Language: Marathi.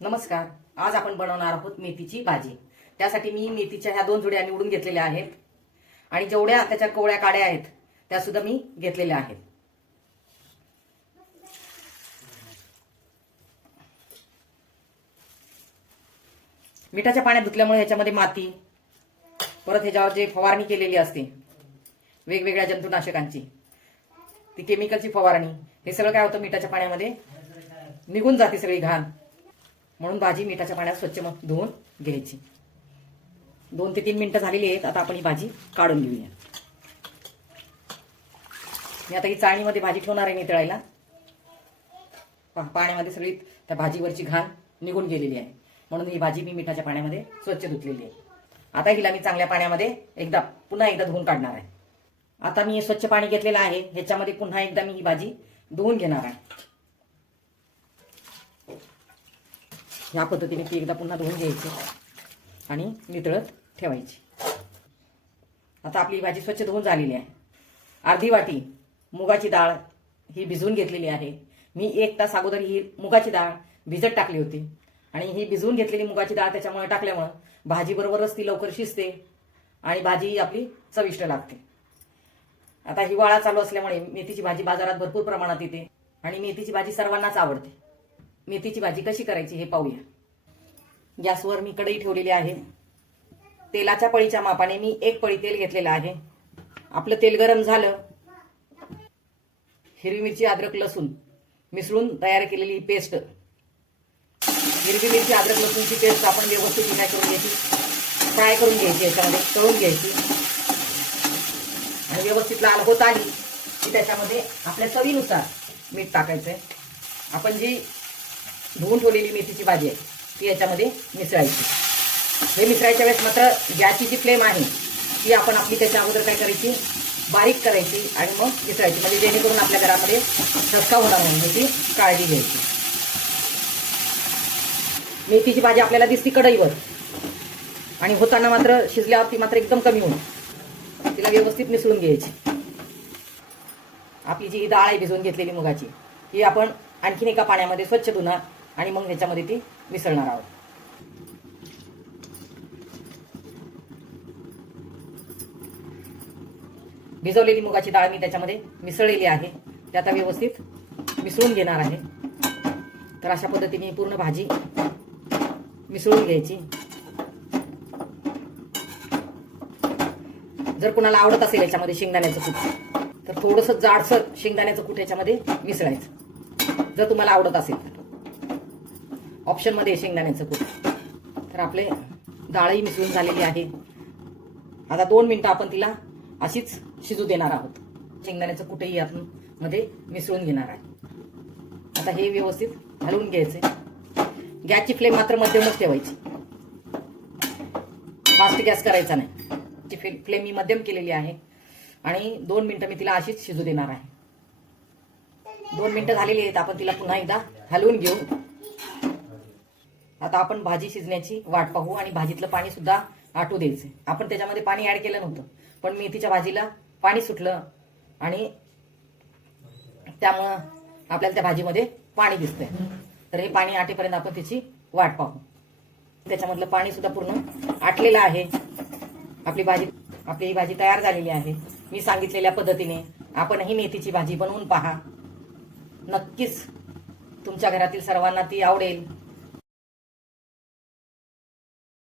नमस्कार. आज आपण बनवणार आहोत मेथीची भाजी. त्यासाठी मी मेथीच्या ह्या दोन जुड्या निवडून घेतलेल्या आहेत. आणि जेवढ्या त्याच्या कोवळ्या काड्या आहेत त्या सुद्धा मी घेतलेल्या आहेत. मिठाच्या पाण्यात धुतल्यामुळे ह्याच्यामध्ये माती परत ह्याच्यावर जे फवारणी केलेली असते वेगवेगळ्या जंतुनाशकांची ती केमिकलची फवारणी हे सगळं काय होतं मिठाच्या पाण्यामध्ये निघून जाते सगळी घाण. म्हणून भाजी मिठाच्या पाण्यात स्वच्छ मग धुवून घ्यायची. दोन ते तीन मिनिटं झालेली आहेत आता आपण ही भाजी काढून घेऊया. मी आता ही चाळणीमध्ये भाजी ठेवणार आहे नितळायला. पाण्यामध्ये सगळी त्या भाजीवरची घाण निघून गेलेली आहे. म्हणून ही भाजी मी मिठाच्या पाण्यामध्ये स्वच्छ धुतलेली आहे. आता हिला मी चांगल्या पाण्यामध्ये एकदा पुन्हा एकदा धुवून काढणार आहे. आता मी स्वच्छ पाणी घेतलेलं आहे. ह्याच्यामध्ये पुन्हा एकदा मी ही भाजी धुवून घेणार आहे. ह्या पद्धतीने ती एकदा पुन्हा धुवून घ्यायची आणि नितळत ठेवायची. आता आपली भाजी स्वच्छ धुवून झालेली आहे. अर्धी वाटी मुगाची डाळ ही भिजवून घेतलेली आहे. मी एक तास अगोदर ही मुगाची डाळ भिजत टाकली होती. आणि ही भिजवून घेतलेली मुगाची डाळ त्याच्यामुळे टाकल्यामुळं भाजीबरोबरच ती लवकर शिजते आणि भाजी आपली चविष्ट लागते. आता हिवाळा चालू असल्यामुळे मेथीची भाजी बाजारात भरपूर प्रमाणात येते आणि मेथीची भाजी सर्वांनाच आवडते. मेथीची भाजी कशी करायची हे पाहूया. गॅसवर मी कढई ठेवलेली आहे. तेलाच्या पळीच्या मापाने मी एक पळी तेल घेतलेलं आहे. आपलं तेल गरम झालं. हिरवी मिरची अद्रक लसूण मिसळून तयार केलेली ही पेस्ट. हिरवी मिरची अद्रक लसूणची पेस्ट आपण व्यवस्थित काय करून घ्यायची? फ्राय करून घ्यायची याच्यामध्ये तळून घ्यायची. आणि व्यवस्थित लाल होत आली की त्याच्यामध्ये आपल्या चवीनुसार मीठ टाकायचंय. आपण जी धुवून ठेवलेली मेथीची भाजी आहे. ती याच्यामध्ये मिसळायची. हे मिसळायच्या वेळेस मात्र गॅसची जी फ्लेम आहे ती आपण आपली त्याच्या अगोदर काय करायची? बारीक करायची आणि मग मिसळायची. म्हणजे जेणेकरून आपल्या घरामध्ये धक्का होणार नाही ह्याची काळजी घ्यायची. मेथीची भाजी आपल्याला दिसती कढईवर. आणि होताना मात्र शिजल्यावर ती मात्र एकदम कमी होणार. तिला व्यवस्थित मिसळून घ्यायची. आपली जी डाळ आहे भिजवून घेतलेली मुगाची ही आपण आणखीन एका पाण्यामध्ये स्वच्छ धुणार. आणि मग ह्याच्यामध्ये ती मिसळणार आहोत. भिजवलेली मुगाची डाळ मी त्याच्यामध्ये मिसळलेली आहे. ते आता व्यवस्थित मिसळून घेणार आहे. तर अशा पद्धतीने पूर्ण भाजी मिसळून घ्यायची. जर कुणाला आवडत असेल याच्यामध्ये शेंगदाण्याचं कूट तर थोडंसं जाडसर शेंगदाण्याचं कूट याच्यामध्ये मिसळायचं. जर तुम्हाला आवडत असेल तर. ऑप्शनमध्ये शेंगदाण्याचं कूट तर आपले डाळही मिसळून झालेली आहे. आता दोन मिनटं आपण तिला अशीच शिजू देणार आहोत. शेंगदाण्याचं कुठेही आपण मध्ये मिसळून घेणार आहे. आता हे व्यवस्थित हलवून घ्यायचे. गॅसची फ्लेम मात्र मध्यमच ठेवायची. फास्ट गॅस करायचा नाही. ती फ्ले- फ्लेम मी मध्यम केलेली आहे. आणि दोन मिनटं मी तिला अशीच शिजू देणार आहे. दोन मिनटं झालेली आहेत. आपण तिला पुन्हा एकदा हलवून घेऊ. आता आपण भाजी शिजण्याची वाट पाहू आणि भाजीतलं पाणी सुद्धा आटू द्यायचं. आपण त्याच्यामध्ये पाणी ऍड केलं नव्हतं. पण मेथीच्या भाजीला पाणी सुटलं आणि त्यामुळं आपल्याला त्या भाजीमध्ये पाणी दिसतंय. तर हे पाणी आटेपर्यंत आपण त्याची वाट पाहू. त्याच्यामधलं पाणी सुद्धा पूर्ण आटलेलं आहे. आपली भाजी आपली ही भाजी तयार झालेली आहे. मी सांगितलेल्या पद्धतीने आपण ही मेथीची भाजी बनवून पहा. नक्कीच तुमच्या घरातील सर्वांना ती आवडेल.